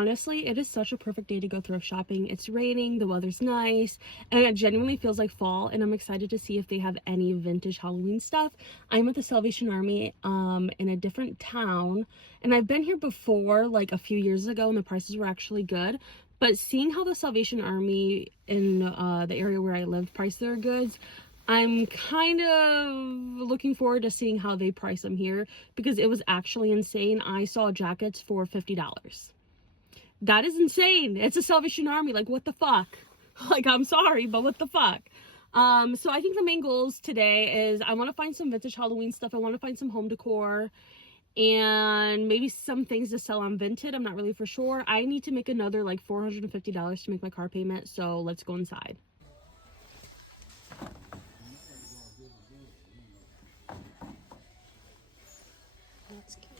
honestly, it is such a perfect day to go thrift shopping. It's raining, the weather's nice, and it genuinely feels like fall, and I'm excited to see if they have any vintage Halloween stuff. I'm at the Salvation Army in a different town, and I've been here before, like a few years ago, and the prices were actually good. But seeing how the Salvation Army in the area where I live price their goods, I'm kind of looking forward to seeing how they price them here, because it was actually insane. I saw jackets for $50. That is insane. It's a Salvation Army. Like, what the fuck? Like, I'm sorry, but what the fuck? So I think the main goals today is I want to find some vintage Halloween stuff. I want to find some home decor and maybe some things to sell on Vinted. I'm not really for sure. I need to make another like $450 to make my car payment. So let's go inside. That's cute.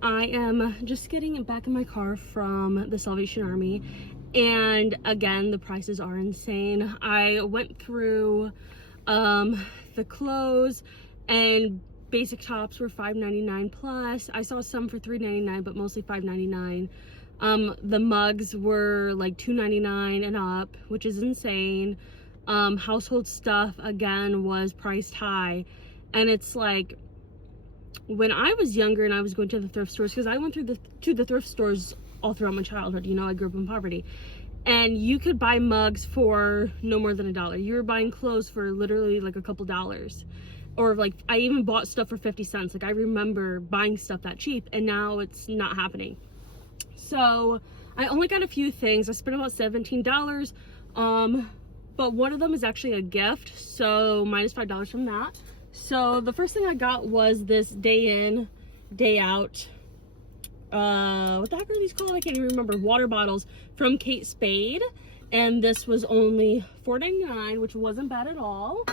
I am just getting back in my car from the Salvation Army, and again, the prices are insane. I went through the clothes, and basic tops were $5.99 plus. I saw some for $3.99, but mostly $5.99. The mugs were like $2.99 and up, which is insane. Household stuff again was priced high, and it's like, when I was younger and I was going to the thrift stores, because I went to the thrift stores all throughout my childhood, you know, I grew up in poverty, and you could buy mugs for no more than $1. You were buying clothes for literally like a couple dollars, or like I even bought stuff for 50 cents. Like, I remember buying stuff that cheap, and now it's not happening. So I only got a few things. I spent about $17, but one of them is actually a gift, so minus $5 from that. So the first thing I got was this day in, day out, what the heck are these called? I can't even remember. Water bottles from Kate Spade. And this was only $4.99, which wasn't bad at all.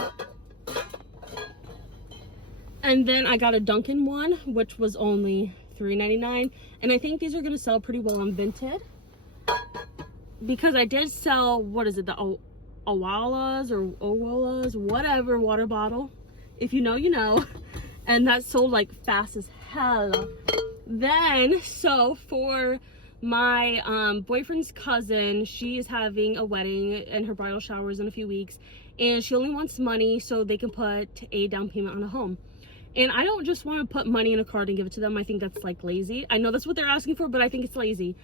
And then I got a Dunkin' one, which was only $3.99. And I think these are going to sell pretty well on Vinted, because I did sell, what is it, the Owalas or Owalas, whatever, water bottle. If you know, you know. And that sold like fast as hell. Then, so for my boyfriend's cousin, she is having a wedding and her bridal shower is in a few weeks, and she only wants money so they can put a down payment on a home. And I don't just want to put money in a card and give it to them. I think that's like lazy. I know that's what they're asking for, but I think it's lazy,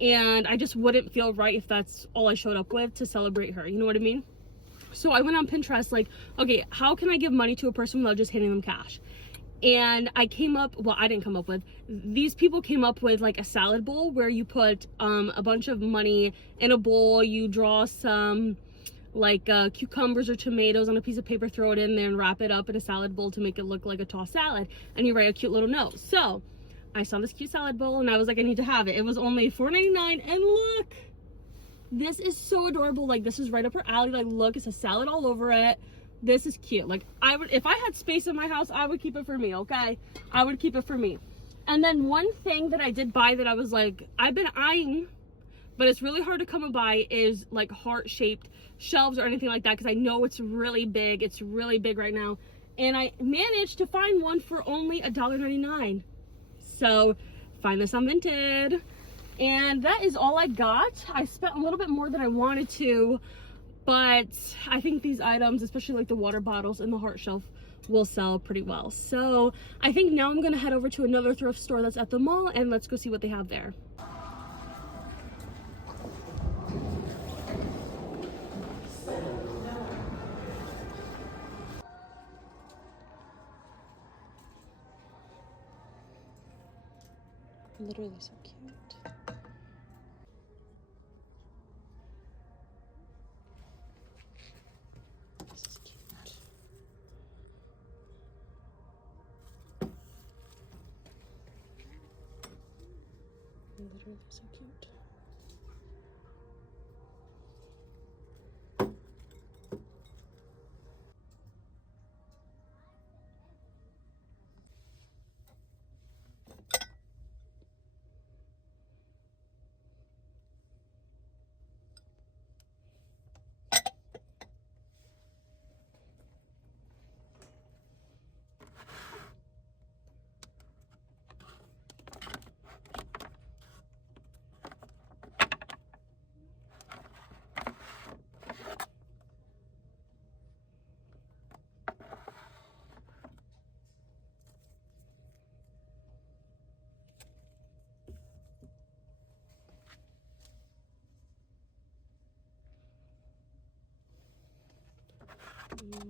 and I just wouldn't feel right if that's all I showed up with to celebrate her, you know what I mean? So I went on Pinterest, like, okay, how can I give money to a person without just handing them cash? And I came up, well, I didn't come up with, these people came up with like a salad bowl where you put a bunch of money in a bowl, you draw some like cucumbers or tomatoes on a piece of paper, throw it in there and wrap it up in a salad bowl to make it look like a tossed salad, and you write a cute little note. So I saw this cute salad bowl and I was like, I need to have it. It was only $4.99, and look, this is so adorable. Like, this is right up her alley. Like, look, it's a salad all over it. This is cute. Like, I would, if I had space in my house, I would keep it for me, okay? I would keep it for me. And then one thing that I did buy that I was like, I've been eyeing, but it's really hard to come by, is like heart-shaped shelves or anything like that, because I know it's really big. It's really big right now. And I managed to find one for only $1.99. So find this on Vinted. And that is all I got. I spent a little bit more than I wanted to, but I think these items, especially like the water bottles and the heart shelf, will sell pretty well. So I think now I'm gonna head over to another thrift store that's at the mall, and let's go see what they have there. Literally so cute. This is cute. Literally so cute.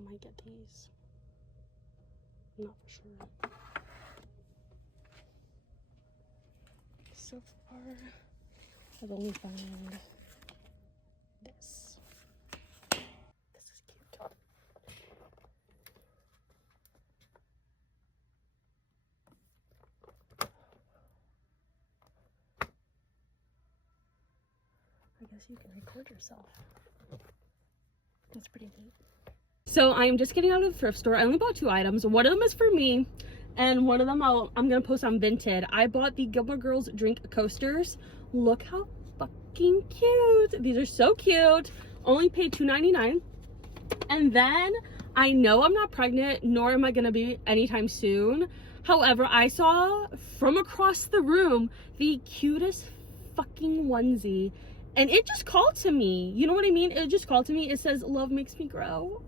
Might get these. Not for sure. So far, I've only found this. This is cute. I guess you can record yourself. That's pretty neat. So I'm just getting out of the thrift store. I only bought 2 items. One of them is for me, and one of them I'm gonna post on Vinted. I bought the Gilmore Girls drink coasters. Look how fucking cute. These are so cute. Only paid $2.99. And then I know I'm not pregnant, nor am I gonna be anytime soon. However, I saw from across the room the cutest fucking onesie, and it just called to me. You know what I mean? It just called to me. It says, "Love makes me grow."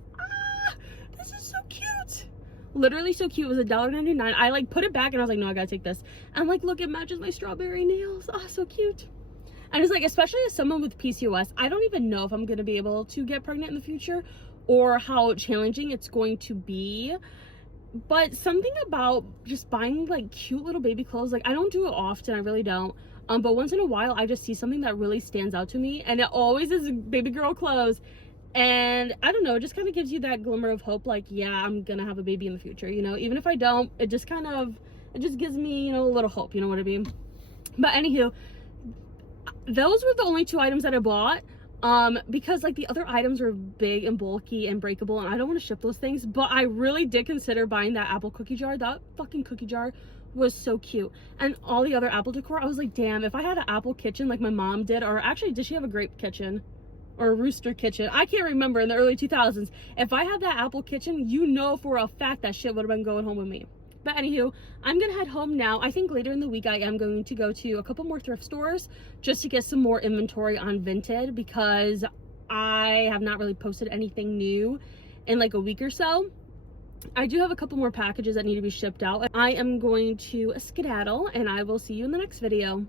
This is so cute. Literally so cute. It was $1.99. I like put it back and I was like, no, I gotta take this. And like, look, it matches my strawberry nails. Oh, so cute. And it's like, especially as someone with PCOS, I don't even know if I'm gonna be able to get pregnant in the future or how challenging it's going to be. But something about just buying like cute little baby clothes, like I don't do it often, I really don't. But once in a while, I just see something that really stands out to me, and it always is baby girl clothes. And I don't know, it just kind of gives you that glimmer of hope, like, yeah, I'm gonna have a baby in the future, you know? Even if I don't, it just gives me, you know, a little hope, you know what I mean? But anywho, those were the only 2 items that I bought, because like the other items were big and bulky and breakable, and I don't want to ship those things. But I really did consider buying that apple cookie jar. That fucking cookie jar was so cute. And all the other apple decor, I was like, damn, if I had an apple kitchen like my mom did, or actually, did she have a grape kitchen? Or a rooster kitchen? I can't remember, in the early 2000s. If I had that apple kitchen, you know for a fact that shit would have been going home with me. But anywho, I'm gonna head home now. I think later in the week I am going to go to a couple more thrift stores just to get some more inventory on Vinted, because I have not really posted anything new in like a week or so. I do have a couple more packages that need to be shipped out. I am going to skedaddle, and I will see you in the next video.